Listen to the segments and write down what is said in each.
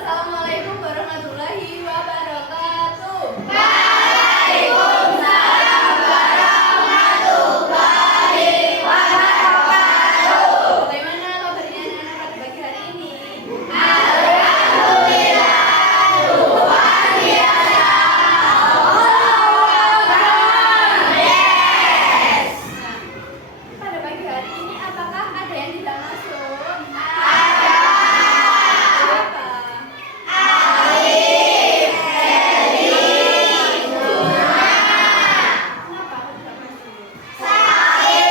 Assalamualaikum warahmatullahi wabarakatuh. Waalaikumsalam warahmatullahi wabarakatuh. Bagaimana kabarnya anak-anak pada pagi hari ini? Alhamdulillah, luar biasa. Allahu Akbar. Yes. Pada pagi hari ini apakah ada yang tidak masuk? Ada. Apa? Alif, Eli, Nuna, Kenapa aku tidak masuk? Sahil.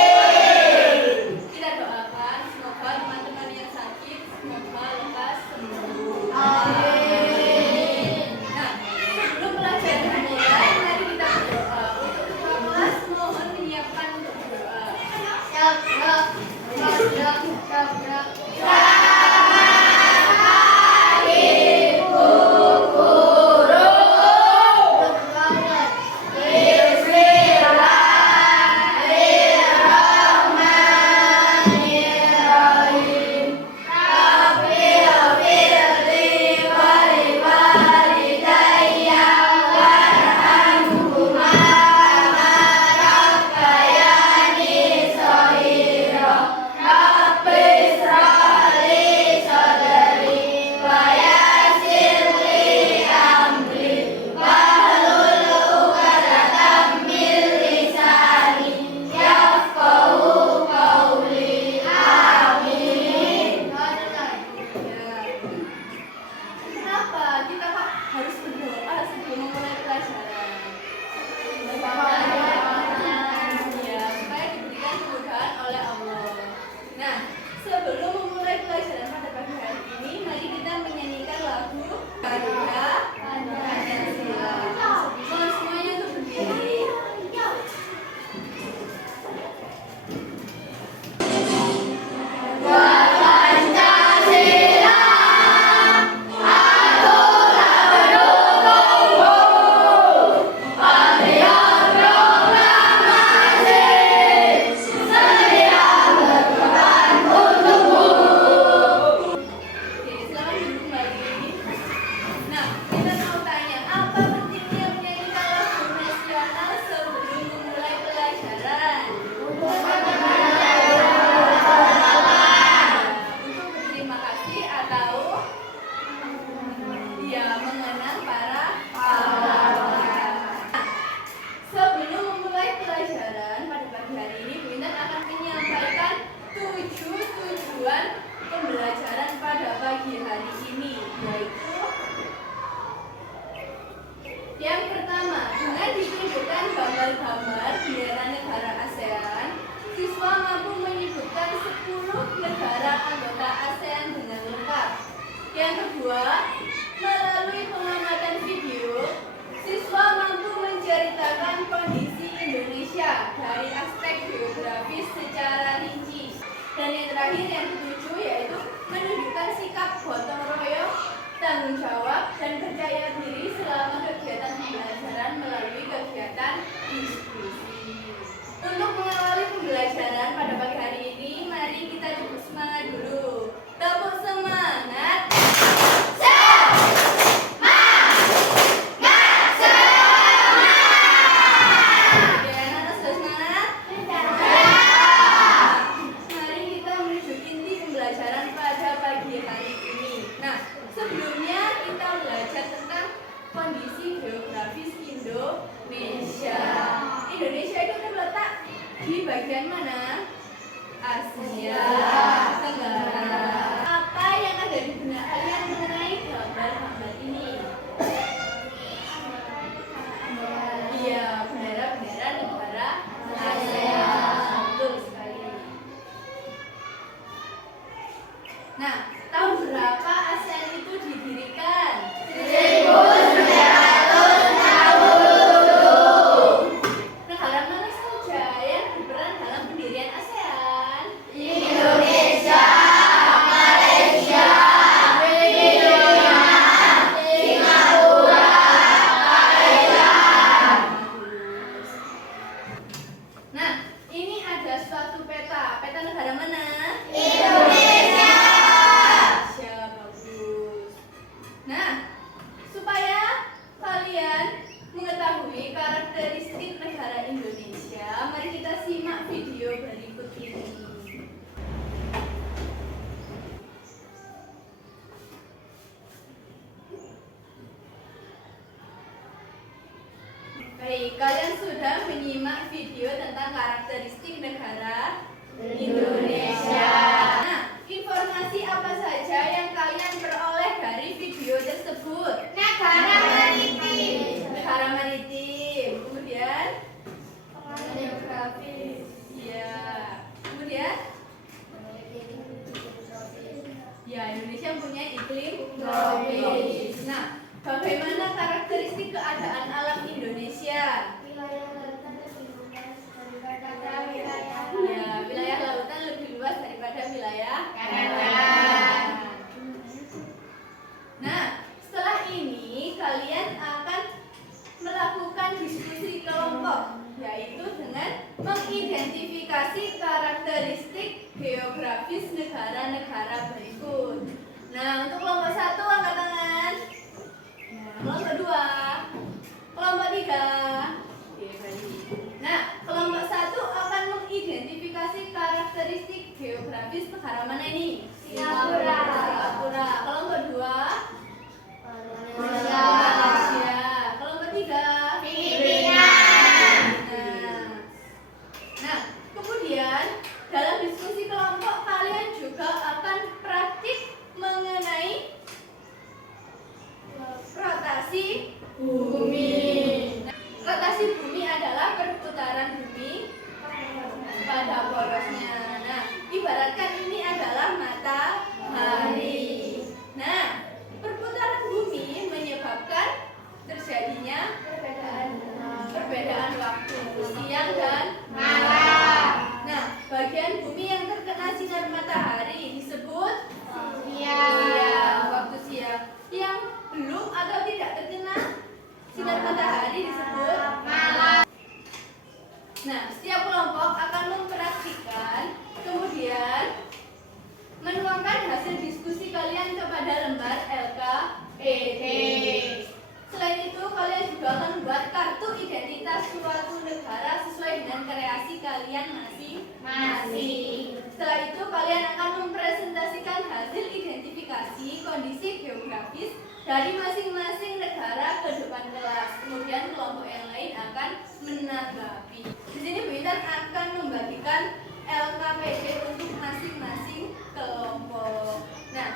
Kita doakan semoga teman-teman yang sakit semoga lekas sembuh. Amin. Nah, sebelum pelajaran dimulai, mari kita berdoa. Untuk ketua kelas mohon menyiapkan untuk berdoa. Siap, siap, siap, siap, siap, siap. Kenapa kita kok harus berdoa sebelum memulai pelajaran? Ya, supaya diberikan kemudahan oleh Allah. Nah, sebelum memulai pelajaran pada pagi hari ini, mari kita menyanyikan lagu Pancasila. Mohon semuanya untuk berdiri. Oke, selamat duduk kembali. Nah, kita mau tanya, apa pentingnya menyanyikan lagu nasional sebelum memulai pelajaran? Untuk berterima kasih atau mengenang para pahlawan. Sebelum memulai pelajaran pada pagi hari ini, Bu Intan akan menyampaikan 7 tujuan pembelajaran pada pagi hari ini, yaitu yang pertama, dengan ditunjukkan gambar-gambar bendera negara ASEAN, siswa mampu menyebutkan 10 negara anggota ASEAN dengan lengkap. Yang kedua, melalui pengamatan video, siswa mampu menceritakan kondisi Indonesia dari aspek geografis secara rinci. Dan yang terakhir, yang ketujuh, yaitu menunjukkan sikap gotong royong, tanggung jawab, dan percaya diri selama kegiatan pembelajaran melalui kegiatan diskusi. Untuk mengawali pembelajaran pada pagi hari ini, mari kita tepuk semangat dulu. Tepuk semangat. Oke, anak-anak sudah semangat? Mari kita menuju inti pembelajaran pada pagi hari ini. Nah, sebelumnya kita belajar tentang kondisi geografis Indonesia. Indonesia itu terletak di bagian mana? Asia Tenggara. Apa yang ada di benak kalian mengenai gambar-gambar ini? Iya, bendera-bendera negara ASEAN. Betul sekali. Nah, tahun berapa ASEAN itu didirikan? 1960. Negara mana saja yang berperan dalam pendirian ASEAN? Indonesia, Malaysia, Filipina, Singapura, Thailand. Nah, ini ada suatu peta. Peta negara mana? Indonesia. Indonesia, bagus. Baik, kalian sudah menyimak video tentang karakteristik negara Indonesia. Nah, informasi apa saja yang kalian peroleh dari video tersebut? Negara maritim. Negara maritim. Kemudian? Geografis. Ya. Kemudian? Ya, Indonesia punya iklim tropis. Nah, bagaimana karakteristik keadaan alam Indonesia? Wilayah lautan lebih luas daripada wilayah Ya, wilayah lautan lebih luas daripada wilayah daratan. Nah, setelah ini kalian akan melakukan diskusi kelompok, yaitu dengan mengidentifikasi karakteristik geografis negara-negara berikut. Nah, untuk kelompok 1 angkat tangan. Kelompok 2, kelompok 3. Oke, baik. Nah, kelompok 1 akan mengidentifikasi karakteristik geografis negara mana ini? Singapura. Singapura. Kelompok 2, Malaysia. Malaysia. Kelompok 3, Filipina. Nah, kemudian dalam diskusi kelompok kalian juga akan praktik mengenai rotasi bumi. Nah, rotasi bumi adalah perputaran bumi pada porosnya. Nah, ibaratkan ini adalah matahari. Nah, perputaran bumi menyebabkan terjadinya perbedaan waktu siang dan malam. Nah, bagian bumi yang terkena sinar matahari disebut siang, waktu siang. Yang belum atau tidak terkena sinar matahari disebut malam. Nah, setiap kelompok akan mempraktikkan, kemudian menuangkan hasil diskusi kalian kepada lembar LKPD. Selain itu, kalian juga akan membuat kartu identitas suatu negara sesuai dengan kreasi kalian masing-masing. Setelah itu, kalian akan mempresentasikan hasil identifikasi kondisi geografis dari masing-masing negara ke depan kelas. Kemudian kelompok yang lain akan menanggapi. Di sini Bu Intan akan membagikan LKPD untuk masing-masing kelompok. Nah,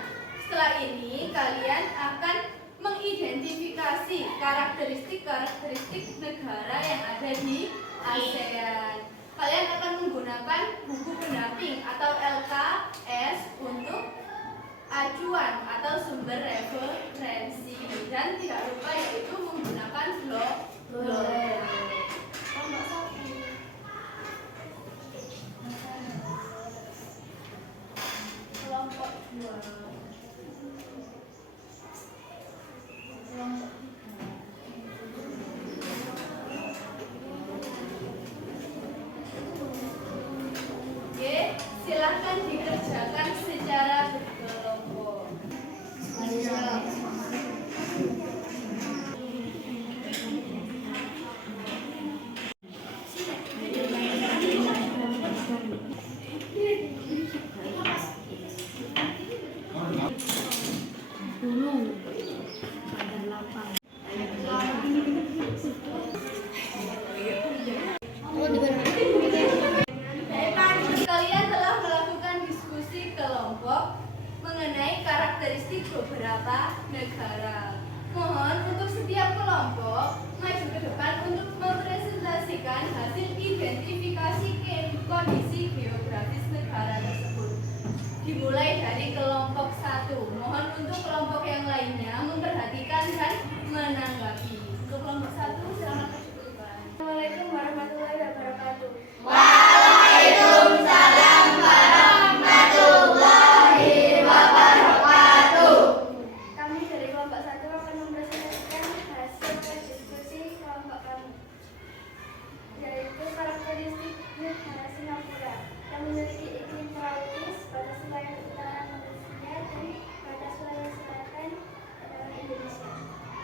setelah ini kalian akan mengidentifikasi karakteristik negara yang ada di ASEAN. Kalian akan menggunakan buku pendamping atau LKS untuk acuan atau sumber referensi, dan tidak lupa yaitu menggunakan blog. Kelompok 2. Oke, silahkan dikerjakan secara berkelompok. Kalian telah melakukan diskusi kelompok mengenai karakteristik beberapa negara. Mohon untuk setiap kelompok maju ke depan untuk mempresentasikan hasil identifikasi kondisi geografis negara tersebut. Dimulai dari kelompok 1. Mohon untuk kelompok yang lainnya memperhatikan dan menanggapi. Untuk kelompok 1, silakan maju ke depan. Assalamualaikum warahmatullahi wabarakatuh. Waalaikumsalam warahmatullahi wabarakatuh. Kami dari kelompok 1 akan mempresentasikan hasil diskusi kelompok kami, yaitu karakteristik negara Singapura yang memiliki iklim tropis, batas wilayah utara Malaysia dan batas wilayah selatan adalah Indonesia.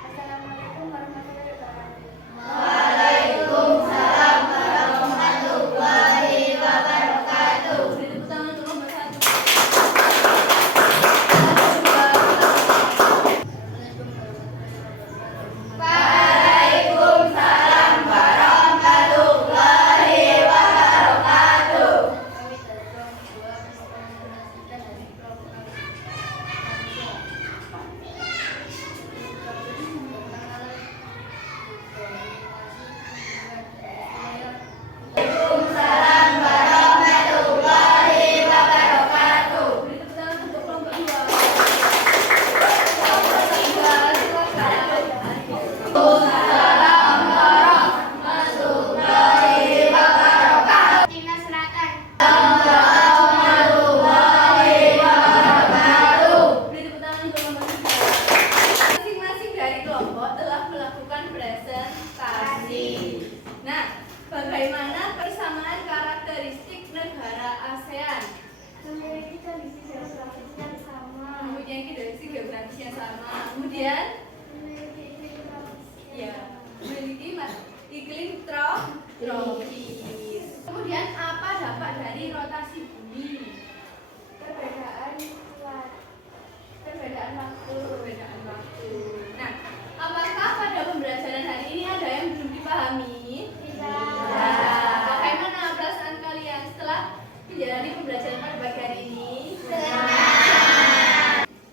Assalamualaikum warahmatullahi wabarakatuh. Waalaikumsalam warahmatullahi bersama. Kemudian Memiliki iklim tropis. ya, memiliki iklim tropis. Kemudian apa dampak dari rotasi bumi? Perbedaan kuat. Perbedaan waktu. Perbedaan waktu. Nah, apakah pada pembelajaran hari ini ada yang belum dipahami? Tidak. Bagaimana perasaan kalian setelah menjalani pembelajaran pada pagi hari ini?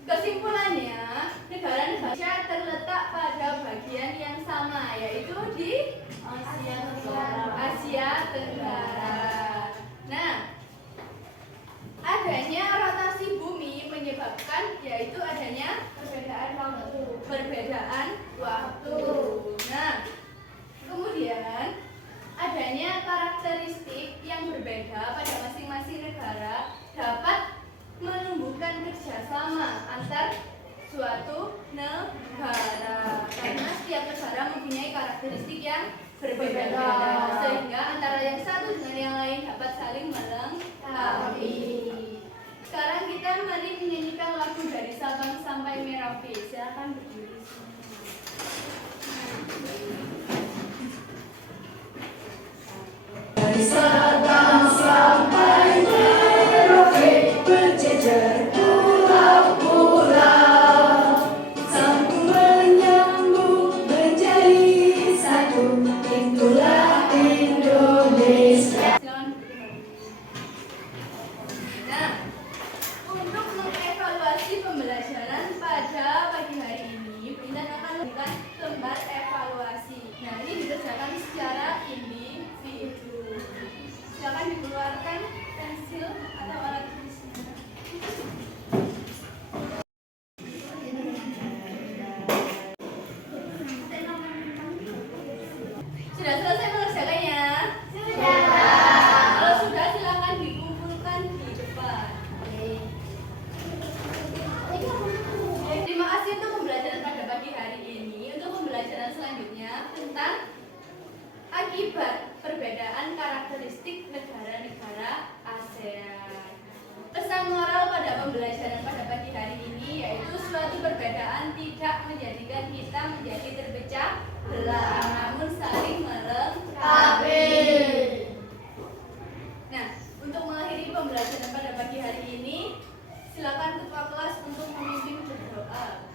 Kesimpulannya, negara Indonesia terletak pada bagian yang sama, yaitu di Asia Tenggara. Nah, adanya rotasi bumi menyebabkan yaitu adanya Perbedaan waktu. perbedaan waktu. Nah, kemudian adanya karakteristik yang berbeda pada masing-masing negara dapat menumbuhkan kerjasama antar suatu negara karena setiap negara mempunyai karakteristik yang berbeda sehingga antara yang satu dengan yang lain dapat saling melengkapi. Sekarang kita mari menyanyikan lagu dari Sabang sampai Merauke. Silakan berdiri Dari Sabang sampai Merauke berjejer pulau-pulau, sambung menyambung menjadi satu, itulah Indonesia. Silakan berdiri. Nah, untuk mengevaluasi pembelajaran pada pagi hari ini, Intan akan memberikan lembar evaluasi. Nah, ini dikerjakan secara individu. Silakan dikeluarkan pensil atau alat tulisnya. Sudah selesai mengerjakannya? Sudah. Kalau sudah, silakan dikumpulkan di depan. Terima kasih untuk pembelajaran pada pagi hari ini. Untuk pembelajaran selanjutnya tentang akibat perbedaan karakteristik negara-negara ASEAN. Pesan moral pada pembelajaran pada pagi hari ini yaitu suatu perbedaan tidak menjadikan kita menjadi terpecah belah, namun saling melengkapi. Nah, untuk mengakhiri pembelajaran pada pagi hari ini, silakan ketua kelas untuk memimpin berdoa.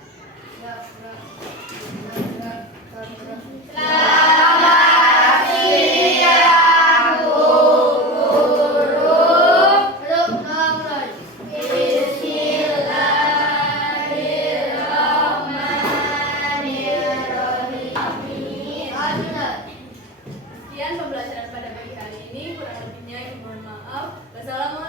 Sekian pembelajaran pada pagi hari ini, kurang lebihnya ibu mohon maaf. Wassalamualaikum